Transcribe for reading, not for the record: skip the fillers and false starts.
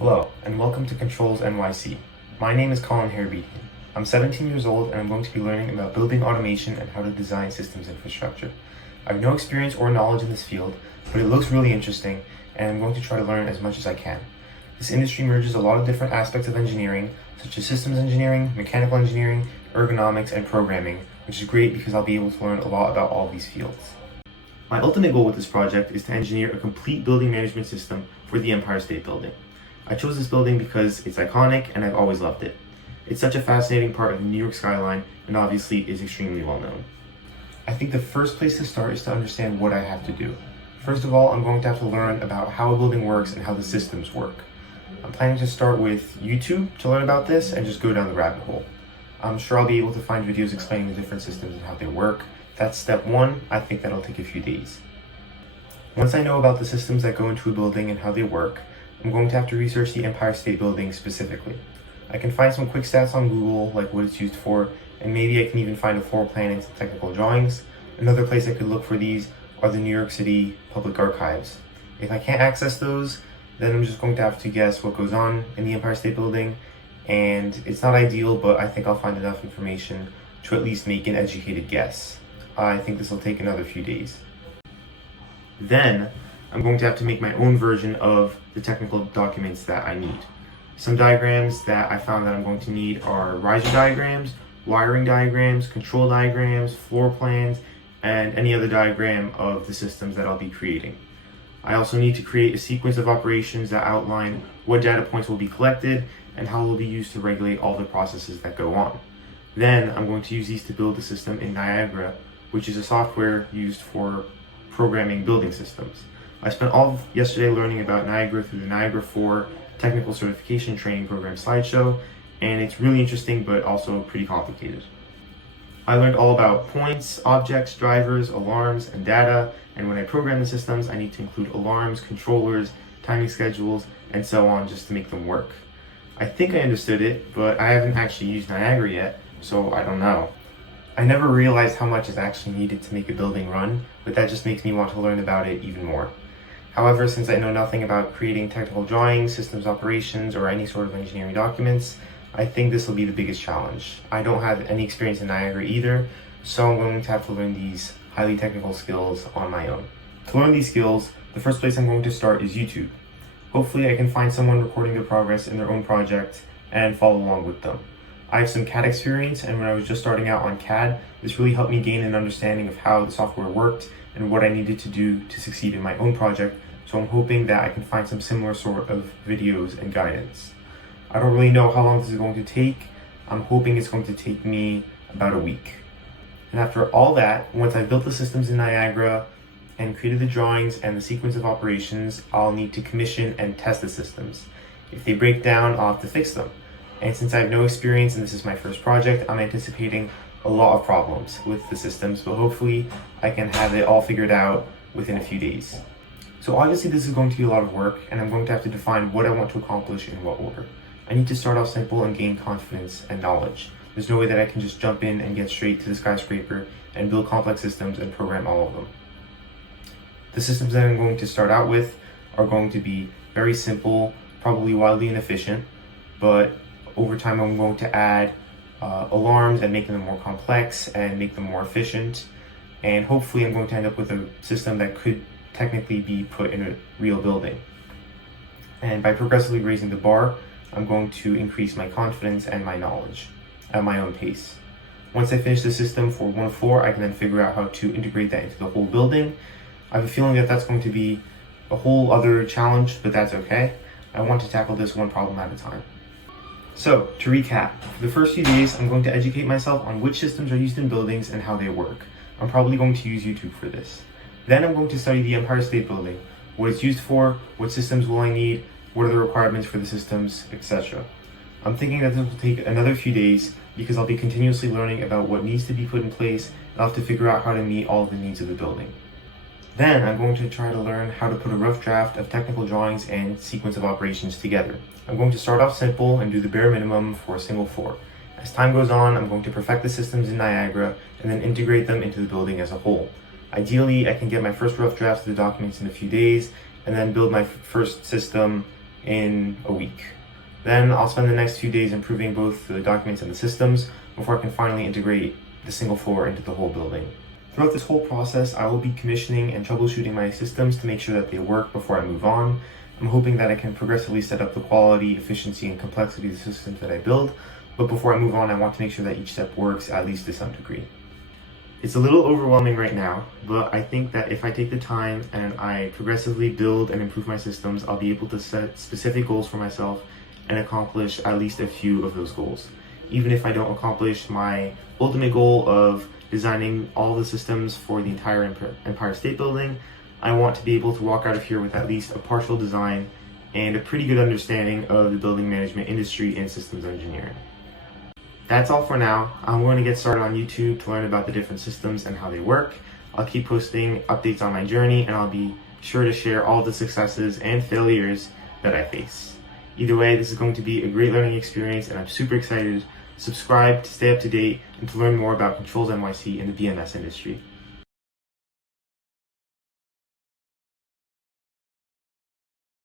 Hello, and welcome to ControlsNYC. My name is Colin. I'm 17 years old, and I'm going to be learning about building automation and how to design systems infrastructure. I have no experience or knowledge in this field, but it looks really interesting, and I'm going to try to learn as much as I can. This industry merges a lot of different aspects of engineering, such as systems engineering, mechanical engineering, ergonomics, and programming, which is great because I'll be able to learn a lot about all of these fields. My ultimate goal with this project is to engineer a complete building management system for the Empire State Building. I chose this building because it's iconic and I've always loved it. It's such a fascinating part of the New York skyline and obviously is extremely well known. I think the first place to start is to understand what I have to do. First of all, I'm going to have to learn about how a building works and how the systems work. I'm planning to start with YouTube to learn about this and just go down the rabbit hole. I'm sure I'll be able to find videos explaining the different systems and how they work. That's step one. I think that'll take a few days. Once I know about the systems that go into a building and how they work, I'm going to have to research the Empire State Building specifically. I can find some quick stats on Google, like what it's used for, and maybe I can even find a floor plan and some technical drawings. Another place I could look for these are the New York City Public Archives. If I can't access those, then I'm just going to have to guess what goes on in the Empire State Building, and it's not ideal, but I think I'll find enough information to at least make an educated guess. I think this will take another few days. Then, I'm going to have to make my own version of the technical documents that I need. Some diagrams that I found that I'm going to need are riser diagrams, wiring diagrams, control diagrams, floor plans, and any other diagram of the systems that I'll be creating. I also need to create a sequence of operations that outline what data points will be collected and how they'll be used to regulate all the processes that go on. Then I'm going to use these to build a system in Niagara, which is a software used for programming building systems. I spent all of yesterday learning about Niagara through the Niagara 4 Technical Certification Training Program slideshow, and it's really interesting but also pretty complicated. I learned all about points, objects, drivers, alarms, and data, and when I program the systems, I need to include alarms, controllers, timing schedules, and so on just to make them work. I think I understood it, but I haven't actually used Niagara yet, so I don't know. I never realized how much is actually needed to make a building run, but that just makes me want to learn about it even more. However, since I know nothing about creating technical drawings, systems operations, or any sort of engineering documents, I think this will be the biggest challenge. I don't have any experience in Niagara either, so I'm going to have to learn these highly technical skills on my own. To learn these skills, the first place I'm going to start is YouTube. Hopefully I can find someone recording their progress in their own project and follow along with them. I have some CAD experience, and when I was just starting out on CAD, this really helped me gain an understanding of how the software worked and what I needed to do to succeed in my own project, so I'm hoping that I can find some similar sort of videos and guidance. I don't really know how long this is going to take. I'm hoping it's going to take me about a week. And after all that, once I've built the systems in Niagara and created the drawings and the sequence of operations, I'll need to commission and test the systems. If they break down, I'll have to fix them. And since I have no experience and this is my first project, I'm anticipating a lot of problems with the systems, but hopefully I can have it all figured out within a few days. So obviously this is going to be a lot of work, and I'm going to have to define what I want to accomplish in what order. I need to start off simple and gain confidence and knowledge. There's no way that I can just jump in and get straight to the skyscraper and build complex systems and program all of them. The systems that I'm going to start out with are going to be very simple, probably wildly inefficient, but over time I'm going to add alarms and make them more complex and make them more efficient, and hopefully I'm going to end up with a system that could technically be put in a real building. And by progressively raising the bar, I'm going to increase my confidence and my knowledge at my own pace. Once I finish the system for one floor, I can then figure out how to integrate that into the whole building. I have a feeling that that's going to be a whole other challenge, but that's okay. I want to tackle this one problem at a time. So, to recap, for the first few days, I'm going to educate myself on which systems are used in buildings and how they work. I'm probably going to use YouTube for this. Then I'm going to study the Empire State Building, what it's used for, what systems will I need, what are the requirements for the systems, etc. I'm thinking that this will take another few days because I'll be continuously learning about what needs to be put in place, and I'll have to figure out how to meet all of the needs of the building. Then I'm going to try to learn how to put a rough draft of technical drawings and sequence of operations together. I'm going to start off simple and do the bare minimum for a single floor. As time goes on, I'm going to perfect the systems in Niagara and then integrate them into the building as a whole. Ideally, I can get my first rough drafts of the documents in a few days and then build my first system in a week. Then I'll spend the next few days improving both the documents and the systems before I can finally integrate the single floor into the whole building. Throughout this whole process, I will be commissioning and troubleshooting my systems to make sure that they work before I move on. I'm hoping that I can progressively set up the quality, efficiency, and complexity of the systems that I build, but before I move on, I want to make sure that each step works, at least to some degree. It's a little overwhelming right now, but I think that if I take the time and I progressively build and improve my systems, I'll be able to set specific goals for myself and accomplish at least a few of those goals. Even if I don't accomplish my ultimate goal of designing all the systems for the entire Empire State Building, I want to be able to walk out of here with at least a partial design and a pretty good understanding of the building management industry and systems engineering. That's all for now. I'm going to get started on YouTube to learn about the different systems and how they work. I'll keep posting updates on my journey, and I'll be sure to share all the successes and failures that I face. Either way, this is going to be a great learning experience, and I'm super excited. Subscribe to stay up to date and to learn more about Controls NYC in the BMS industry.